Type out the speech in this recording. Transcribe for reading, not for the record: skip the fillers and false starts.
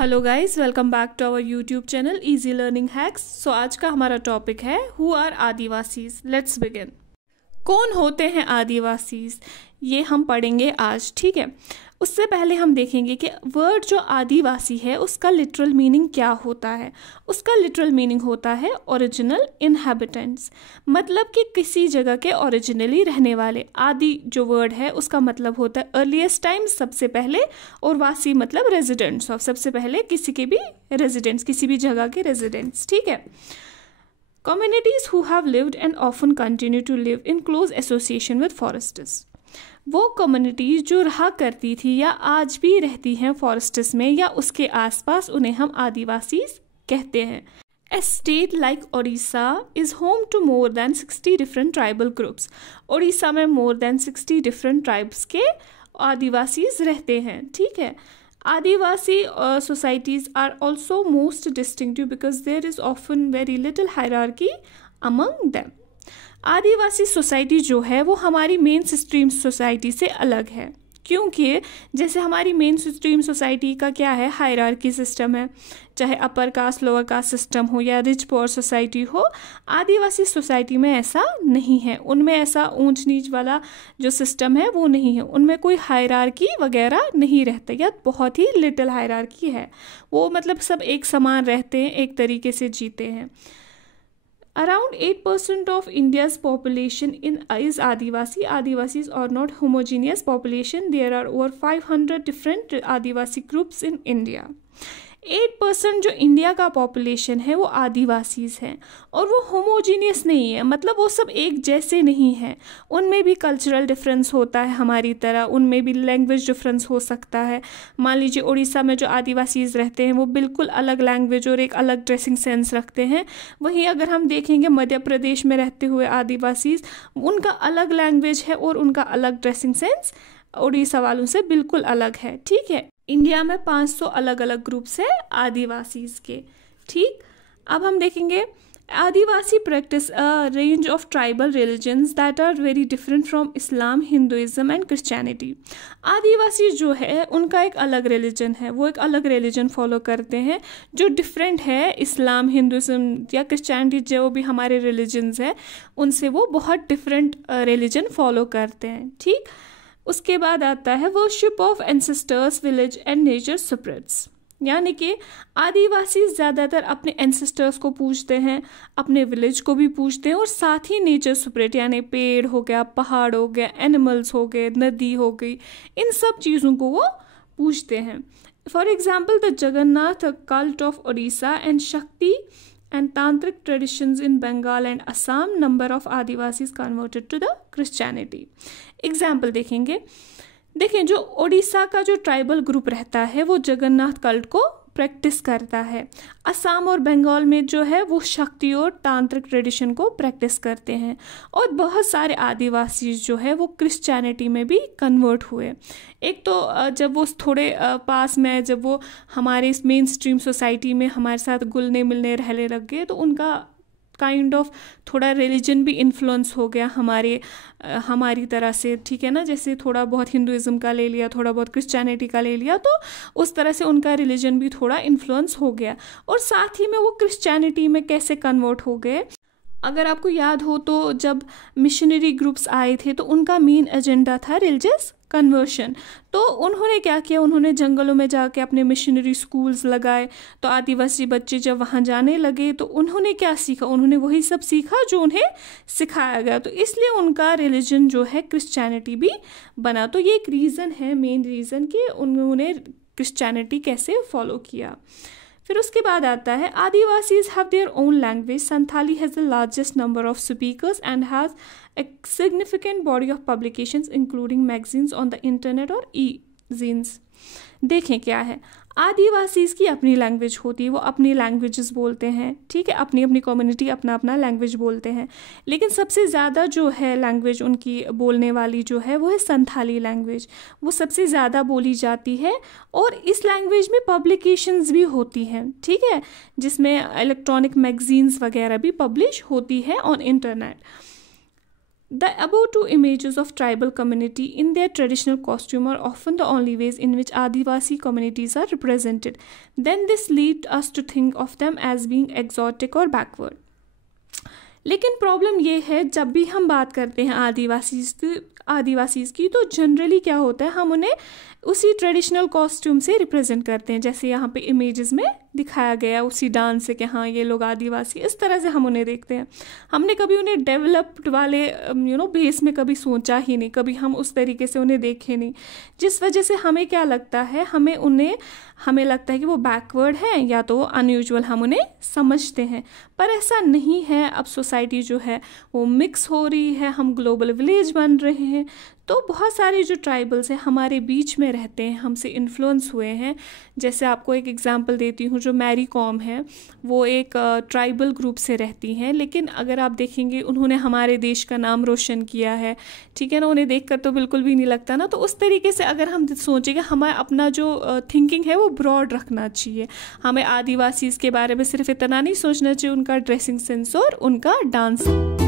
Hello guys, welcome back to our YouTube channel easy learning hacks. So आज का हमारा topic है who are Adivasis. Let's begin. कौन होते हैं आदिवासीज, ये हम पढ़ेंगे आज, ठीक है। उससे पहले हम देखेंगे कि वर्ड जो आदिवासी है उसका लिटरल मीनिंग क्या होता है। उसका लिटरल मीनिंग होता है ओरिजिनल इनहैबिटेंट्स, मतलब कि किसी जगह के ओरिजिनली रहने वाले। आदि जो वर्ड है उसका मतलब होता है अर्लीस्ट टाइम, सबसे पहले, और वासी मतलब रेजिडेंट्स ऑफ, सबसे पहले किसी के भी रेजिडेंट्स, किसी भी जगह के रेजिडेंट्स, ठीक है। Communities who have lived and often continue to live in close association with forests. वो कम्युनिटीज़ जो रहा करती थी या आज भी रहती हैं फॉरेस्ट्स में या उसके आसपास, उन्हें हम आदिवासी कहते हैं। A state like Odisha is home to more than 60 different tribal groups. Odisha में more than 60 different tribes के आदिवासीज रहते हैं, ठीक है। Adivasi societies are also most distinctive because there is often very little hierarchy among them. Adivasi society जो है वो हमारी मेन स्ट्रीम सोसाइटी से अलग है, क्योंकि जैसे हमारी मेन स्ट्रीम सोसाइटी का क्या है, हायरार्की सिस्टम है, चाहे upper caste lower caste system हो या रिच पुअर सोसाइटी हो। आदिवासी सोसाइटी में ऐसा नहीं है, उनमें ऐसा ऊंच नीच वाला जो सिस्टम है वो नहीं है, उनमें कोई हायरार्की वगैरह नहीं रहता या बहुत ही लिटिल हायरार्की है। वो मतलब सब एक समान रहते हैं, एक तरीके से जीते हैं। Around 8% of India's population is Adivasi. Adivasis are not homogeneous population. There are over 500 different Adivasi groups in India. 8% जो इंडिया का पॉपुलेशन है वो आदिवासीज हैं, और वो होमोजीनियस नहीं है, मतलब वो सब एक जैसे नहीं हैं। उनमें भी कल्चरल डिफरेंस होता है हमारी तरह, उनमें भी लैंग्वेज डिफरेंस हो सकता है। मान लीजिए उड़ीसा में जो आदिवासीज रहते हैं वो बिल्कुल अलग लैंग्वेज और एक अलग ड्रेसिंग सेंस रखते हैं। वहीं अगर हम देखेंगे मध्य प्रदेश में रहते हुए आदिवासीज, उनका अलग लैंग्वेज है और उनका अलग ड्रेसिंग सेंस उड़ीसा वालों से बिल्कुल अलग है, ठीक है। इंडिया में 500 अलग अलग ग्रुप्स है आदिवासीज के, ठीक। अब हम देखेंगे Adivasi practise a range of tribal religions that are very different from Islam, Hinduism and Christianity. Adivasi जो है उनका एक अलग रिलीजन है, वो एक अलग रिलीजन फॉलो करते हैं जो डिफरेंट है इस्लाम, हिंदुइज्म या क्रिश्चियनिटी, जो भी हमारे रिलीजन्स है उनसे वो बहुत डिफरेंट रिलीजन फॉलो करते हैं, ठीक। उसके बाद आता है worship of ancestors, village and nature spirits, यानी कि आदिवासी ज़्यादातर अपने एंसेस्टर्स को पूजते हैं, अपने विलेज को भी पूजते हैं, और साथ ही नेचर स्पिरिट यानी पेड़ हो गया, पहाड़ हो गया, एनिमल्स हो गए, नदी हो गई, इन सब चीज़ों को वो पूजते हैं। For example the Jagannath cult of Odisha and शक्ति and tantric traditions in Bengal and Assam, number of Adivasis converted to the Christianity. Example देखें जो ओडिशा का जो ट्राइबल ग्रुप रहता है वो जगन्नाथ कल्ट को प्रैक्टिस करता है। असम और बंगाल में जो है वो शक्ति और तांत्रिक ट्रेडिशन को प्रैक्टिस करते हैं, और बहुत सारे आदिवासी जो है वो क्रिश्चियनिटी में भी कन्वर्ट हुए। एक तो जब वो थोड़े पास में, जब वो हमारे इस मेन स्ट्रीम सोसाइटी में हमारे साथ घुलने मिलने रहने लग गए, तो उनका काइंड ऑफ थोड़ा रिलीजन भी इन्फ्लुएंस हो गया हमारी तरह से, ठीक है ना। जैसे थोड़ा बहुत हिंदुइज्म का ले लिया, थोड़ा बहुत क्रिश्चियनिटी का ले लिया, तो उस तरह से उनका रिलीजन भी थोड़ा इन्फ्लुएंस हो गया। और साथ ही में वो क्रिश्चियनिटी में कैसे कन्वर्ट हो गए, अगर आपको याद हो तो जब मिशनरी ग्रुप्स आए थे तो उनका मेन एजेंडा था रिलीजियस कन्वर्शन। तो उन्होंने क्या किया, उन्होंने जंगलों में जाके अपने मिशनरी स्कूल्स लगाए। तो आदिवासी बच्चे जब वहाँ जाने लगे तो उन्होंने क्या सीखा, उन्होंने वही सब सीखा जो उन्हें सिखाया गया, तो इसलिए उनका रिलीजन जो है क्रिश्चियनिटी भी बना। तो ये एक रीज़न है, मेन रीज़न कि उन्होंने क्रिश्चियनिटी कैसे फॉलो किया। फिर उसके बाद आता है Adivasis have their own language. Santhali has the largest number of speakers and has a significant body of publications including magazines on the internet और e-zines। देखें क्या है, आदिवासीज की अपनी लैंग्वेज होती है, वो अपनी लैंग्वेजेस बोलते हैं, ठीक है, अपनी अपनी कम्युनिटी अपना अपना लैंग्वेज बोलते हैं। लेकिन सबसे ज़्यादा जो है लैंग्वेज उनकी बोलने वाली जो है वो है संथाली लैंग्वेज, वो सबसे ज़्यादा बोली जाती है। और इस लैंग्वेज में पब्लिकेशंस भी होती हैं, ठीक है, जिसमें इलेक्ट्रॉनिक मैगजीन्स वगैरह भी पब्लिश होती है on internet. The above two images of tribal community in their traditional costume are often the only ways in which Adivasi communities are represented. Then this leads us to think of them as being exotic or backward. लेकिन problem ये है, जब भी हम बात करते हैं आदिवासीज़ की तो जनरली क्या होता है, हम उन्हें उसी ट्रेडिशनल कॉस्ट्यूम से रिप्रेजेंट करते हैं, जैसे यहाँ पे इमेजेस में दिखाया गया उसी डांस से कि हाँ ये लोग आदिवासी, इस तरह से हम उन्हें देखते हैं. हमने कभी उन्हें डेवलप्ड वाले बेस में कभी सोचा ही नहीं, कभी हम उस तरीके से उन्हें देखे नहीं, जिस वजह से हमें क्या लगता है, हमें लगता है कि वो बैकवर्ड हैं या तो अनयूजुअल हम उन्हें समझते हैं. पर ऐसा नहीं है. अब सोसाइटी जो है वो मिक्स हो रही है, हम ग्लोबल विलेज बन रहे हैं, तो बहुत सारे जो ट्राइबल्स हैं हमारे बीच में रहते हैं, हमसे इन्फ्लुएंस हुए हैं. जैसे आपको एक एग्जांपल देती हूँ, जो मैरी कॉम है वो एक ट्राइबल ग्रुप से रहती हैं, लेकिन अगर आप देखेंगे उन्होंने हमारे देश का नाम रोशन किया है, ठीक है ना. उन्हें देखकर तो बिल्कुल भी नहीं लगता ना. तो उस तरीके से अगर हम सोचेंगे, हमें अपना जो थिंकिंग है वो ब्रॉड रखना चाहिए. हमें आदिवासीज़ के बारे में सिर्फ इतना नहीं सोचना चाहिए उनका ड्रेसिंग सेंस और उनका डांस.